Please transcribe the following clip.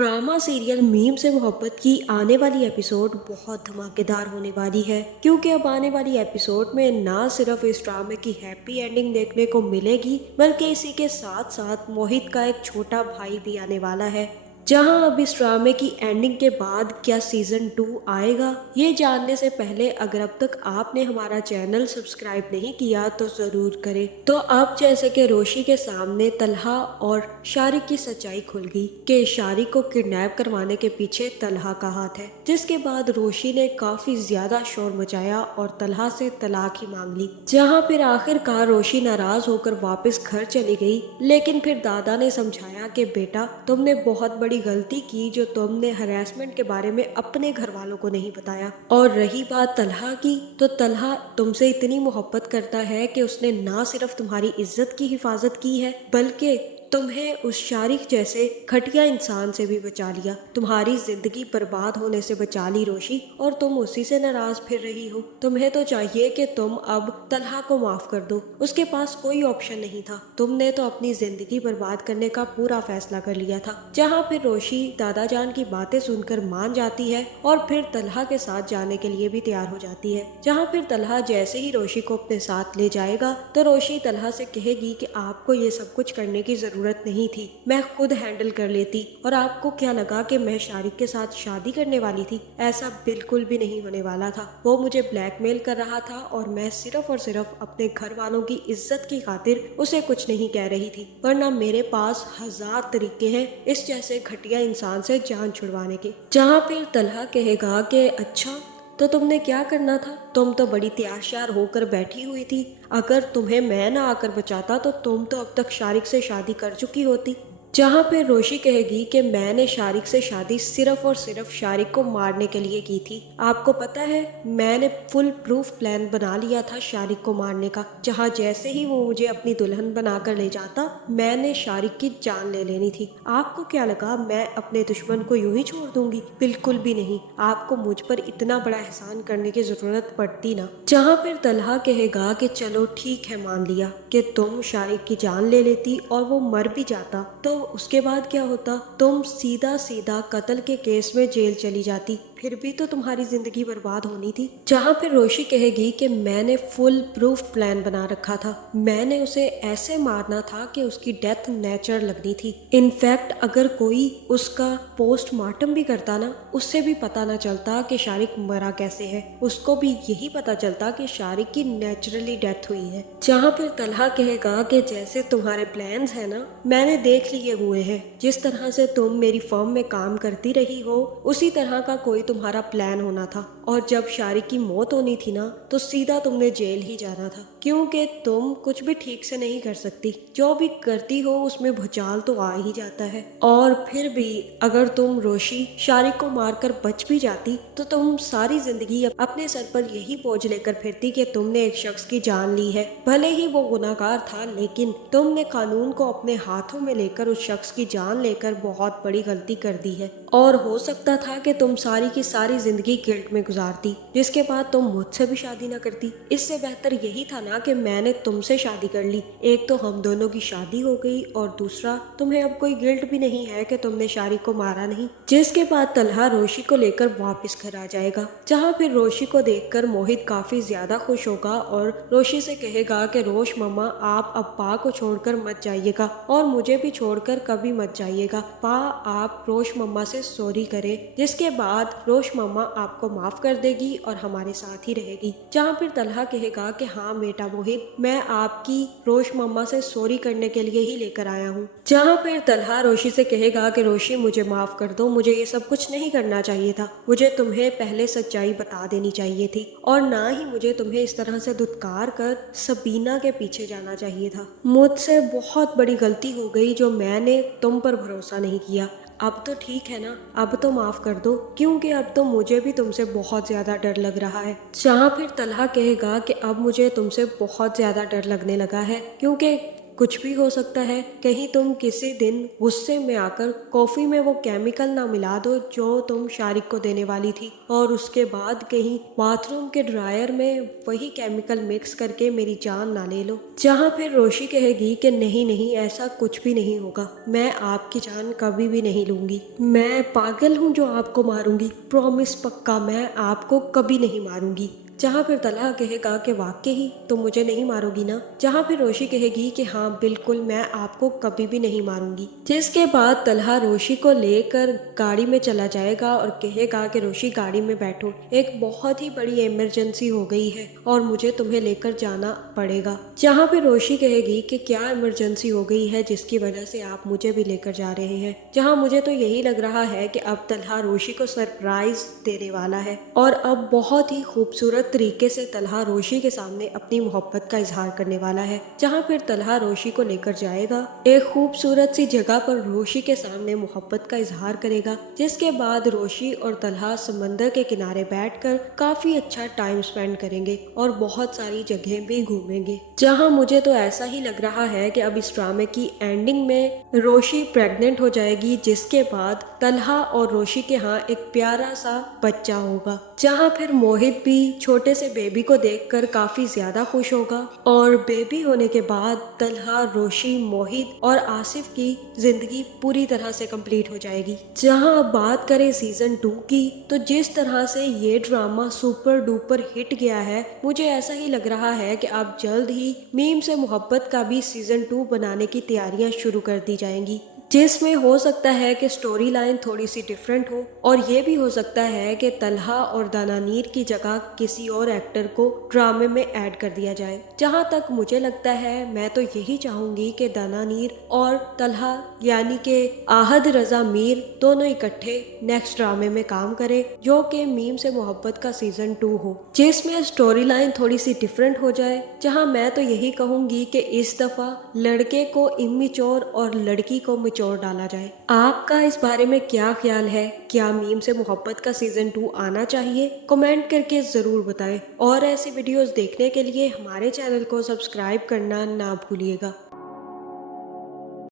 Drama serial meme से मोहब्बत की आने वाली एपिसोड बहुत धमाकेदार होने वाली है, क्योंकि अब आने वाली एपिसोड में ना सिर्फ इस ड्रामे की हैप्पी एंडिंग देखने को मिलेगी, बल्कि इसी के साथ साथ मोहित का एक छोटा भाई भी आने वाला है। जहां अब इस ड्रामे की एंडिंग के बाद क्या सीजन 2 आएगा, ये जानने से पहले अगर अब तक आपने हमारा चैनल सब्सक्राइब नहीं किया तो जरूर करें। तो अब जैसे कि रोशी के सामने तलहा और शारिक की सच्चाई खुल गई कि शारिक को किडनैप करवाने के पीछे तलहा का हाथ है, जिसके बाद रोशी ने काफी ज्यादा शोर मचाया और तलहा से तलाक ही मांग ली। जहां फिर आखिरकार रोशी नाराज होकर वापस घर चली गई, लेकिन फिर दादा ने समझाया कि बेटा तुमने बहुत बड़ी गलती की जो तुमने हरासमेंट के बारे में अपने घर वालों को नहीं बताया। और रही बात तलहा की, तो तलहा तुमसे इतनी मोहब्बत करता है कि उसने ना सिर्फ तुम्हारी इज्जत की हिफाजत की है, बल्कि तुम्हें उस शारिक जैसे घटिया इंसान से भी बचा लिया। तुम्हारी जिंदगी बर्बाद होने से बचा ली रोशी, और तुम उसी से नाराज फिर रही हो। तुम्हें तो चाहिए कि तुम अब तलहा को माफ कर दो। उसके पास कोई ऑप्शन नहीं था। तुमने तो अपनी जिंदगी बर्बाद करने का पूरा फैसला कर लिया था। जहाँ फिर रोशी दादा जान की बातें सुनकर मान जाती है और फिर तलहा के साथ जाने के लिए भी तैयार हो जाती है। जहाँ फिर तलहा जैसे ही रोशी को अपने साथ ले जाएगा तो रोशी तलहा से कहेगी कि आपको ये सब कुछ करने की जरूरत नहीं थी, मैं खुद हैंडल कर लेती। और आपको क्या लगा कि मैं शारिक के साथ शादी करने वाली थी? ऐसा बिल्कुल भी नहीं होने वाला था। वो मुझे ब्लैकमेल कर रहा था और मैं सिर्फ और सिर्फ अपने घर वालों की इज्जत की खातिर उसे कुछ नहीं कह रही थी, वरना मेरे पास 1000 तरीके हैं इस जैसे घटिया इंसान से जान छुड़वाने के। जहाँ फिर तलहा कहेगा कि अच्छा तो तुमने क्या करना था? तुम तो बड़ी तैयार होकर बैठी हुई थी। अगर तुम्हें मैं ना आकर बचाता तो तुम तो अब तक शारिक से शादी कर चुकी होती। जहाँ पे रोशी कहेगी कि मैंने शारिक से शादी सिर्फ और सिर्फ शारिक को मारने के लिए की थी। आपको पता है मैंने फुल प्रूफ प्लान बना लिया था शारिक को मारने का। जहाँ जैसे ही वो मुझे अपनी दुल्हन बनाकर ले जाता, मैंने शारिक की जान ले लेनी थी। आपको क्या लगा मैं अपने दुश्मन को यूं ही छोड़ दूंगी? बिल्कुल भी नहीं। आपको मुझ पर इतना बड़ा एहसान करने की जरूरत पड़ती ना। जहाँ फिर तलहा कहेगा कि चलो ठीक है, मान लिया कि तुम शारिक की जान ले लेती और वो मर भी जाता, तो उसके बाद क्या होता? तुम सीधा सीधा कत्ल के केस में जेल चली जाती, फिर भी तो तुम्हारी जिंदगी बर्बाद होनी थी। जहाँ फिर रोशी कहेगी कि मैंने फुल प्रूफ प्लान बना रखा था। मैंने उसे ऐसे मारना था कि उसकी डेथ नेचर लगनी थी। इनफैक्ट अगर कोई उसका पोस्टमार्टम भी करता ना, उससे भी पता ना चलता कि शारिक मरा कैसे है। उसको भी यही पता चलता कि शारिक की नेचुरली डेथ हुई है। जहाँ फिर तलहा कहेगा कि जैसे तुम्हारे प्लान्स है ना, मैंने देख लिए हुए हैं। जिस तरह से तुम मेरी फर्म में काम करती रही हो, उसी तरह का कोई तुम्हारा प्लान होना था। और जब शारिक की मौत होनी थी ना, तो सीधा तुमने जेल ही जाना था, क्योंकि तुम कुछ भी ठीक से नहीं कर सकती। जो भी करती हो उसमें भूचाल तो आ ही जाता है। और फिर भी अगर तुम रोशी शारिक को मारकर बच भी जाती, तो तुम सारी जिंदगी अपने सर पर यही बोझ लेकर फिरती कि तुमने एक शख्स की जान ली है। भले ही वो गुनाहगार था, लेकिन तुमने कानून को अपने हाथों में लेकर उस शख्स की जान लेकर बहुत बड़ी गलती कर दी है। और हो सकता था कि तुम सारी की सारी जिंदगी गिल्ट में गुजारती, जिसके बाद तुम मुझसे भी शादी ना करती। इससे बेहतर यही था ना कि मैंने तुमसे शादी कर ली। एक तो हम दोनों की शादी हो गई, और दूसरा तुम्हें अब कोई गिल्ट भी नहीं है कि तुमने शारिक को मारा नहीं। जिसके बाद तलहा रोशी को लेकर वापस घर आ जाएगा। जहाँ फिर रोशी को देखकर मोहित काफी ज्यादा खुश होगा और रोशी से कहेगा कि रोश मम्मा आप अब पा को छोड़कर मत जाइएगा, और मुझे भी छोड़कर कभी मत जाइएगा। पा आप रोश मम्मा से सॉरी करे, जिसके बाद रोश मम्मा आपको माफ कर देगी और हमारे साथ ही रहेगी। जहाँ फिर तलहा कहेगा कि हाँ बेटा मोहित, मैं आपकी रोश मम्मा से सॉरी करने के लिए ही लेकर आया हूँ। जहाँ फिर तलहा रोशी से कहेगा कि रोशी मुझे माफ कर दो, मुझे ये सब कुछ नहीं करना चाहिए था। मुझे तुम्हें पहले सच्चाई बता देनी चाहिए थी, और ना ही मुझे तुम्हें इस तरह से धुतकार कर सबीना के पीछे जाना चाहिए था। मुझसे बहुत बड़ी गलती हो गई जो मैंने तुम पर भरोसा नहीं किया। अब तो ठीक है ना, अब तो माफ कर दो, क्योंकि अब तो मुझे भी तुमसे बहुत ज्यादा डर लग रहा है। जहाँ फिर तलहा कहेगा कि अब मुझे तुमसे बहुत ज्यादा डर लगने लगा है, क्योंकि कुछ भी हो सकता है। कहीं तुम किसी दिन गुस्से में आकर कॉफी में वो केमिकल ना मिला दो जो तुम शारिक को देने वाली थी, और उसके बाद कहीं बाथरूम के ड्रायर में वही केमिकल मिक्स करके मेरी जान ना ले लो। जहाँ फिर रोशी कहेगी कि नहीं नहीं, ऐसा कुछ भी नहीं होगा, मैं आपकी जान कभी भी नहीं लूंगी, मैं पागल हूँ जो आपको मारूंगी, प्रॉमिस पक्का मैं आपको कभी नहीं मारूंगी। जहाँ फिर तलहा कहेगा कि वाकई ही तो मुझे नहीं मारोगी ना। जहाँ फिर रोशी कहेगी कि हाँ बिल्कुल, मैं आपको कभी भी नहीं मारूंगी। जिसके बाद तलहा रोशी को लेकर गाड़ी में चला जाएगा और कहेगा कि रोशी गाड़ी में बैठो, एक बहुत ही बड़ी इमरजेंसी हो गई है और मुझे तुम्हें लेकर जाना पड़ेगा। जहाँ फिर रोशी कहेगी कि क्या इमरजेंसी हो गई है जिसकी वजह से आप मुझे भी लेकर जा रहे हैं। जहाँ मुझे तो यही लग रहा है कि अब तलहा रोशी को सरप्राइज देने वाला है और अब बहुत ही खूबसूरत तरीके से तलहा रोशी के सामने अपनी मोहब्बत का इजहार करने वाला है। जहाँ फिर तलहा रोशी को लेकर जाएगा एक खूबसूरत सी जगह पर, रोशी के सामने मोहब्बत का इजहार करेगा। जिसके बाद रोशी और तलहा समंदर के किनारे बैठकर काफी अच्छा टाइम स्पेंड करेंगे और बहुत सारी जगह भी घूमेंगे। जहाँ मुझे तो ऐसा ही लग रहा है कि अब इस ड्रामे की एंडिंग में रोशी प्रेग्नेंट हो जाएगी, जिसके बाद तलहा और रोशी के यहाँ एक प्यारा सा बच्चा होगा। जहाँ फिर मोहित भी छोटे से बेबी को देखकर काफी ज्यादा खुश होगा और बेबी होने के बाद तलहा, रोशी, मोहित और आसिफ की जिंदगी पूरी तरह से कंप्लीट हो जाएगी। जहां अब बात करें सीजन 2 की, तो जिस तरह से ये ड्रामा सुपर डुपर हिट गया है, मुझे ऐसा ही लग रहा है कि अब जल्द ही मीम से मोहब्बत का भी सीजन 2 बनाने की तैयारियां शुरू कर दी जाएंगी, जिसमें हो सकता है कि स्टोरी लाइन थोड़ी सी डिफरेंट हो और ये भी हो सकता है कि तलहा और दानानीर की जगह किसी और एक्टर को ड्रामे में ऐड कर दिया जाए। जहाँ तक मुझे लगता है, मैं तो यही चाहूंगी कि दानानीर और तलहा यानी कि आहद रजा मीर दोनों इकट्ठे नेक्स्ट ड्रामे में काम करें, जो कि मीम से मोहब्बत का सीजन 2 हो, जिसमें स्टोरी लाइन थोड़ी सी डिफरेंट हो जाए। जहाँ मैं तो यही कहूंगी कि इस दफा लड़के को इमेच्योर और लड़की को मैच्योर डाला जाए। आपका इस बारे में क्या ख्याल है? क्या मीम से मोहब्बत का सीजन 2 आना चाहिए? कमेंट करके जरूर बताएं और ऐसी वीडियोस देखने के लिए हमारे चैनल को सब्सक्राइब करना ना भूलिएगा।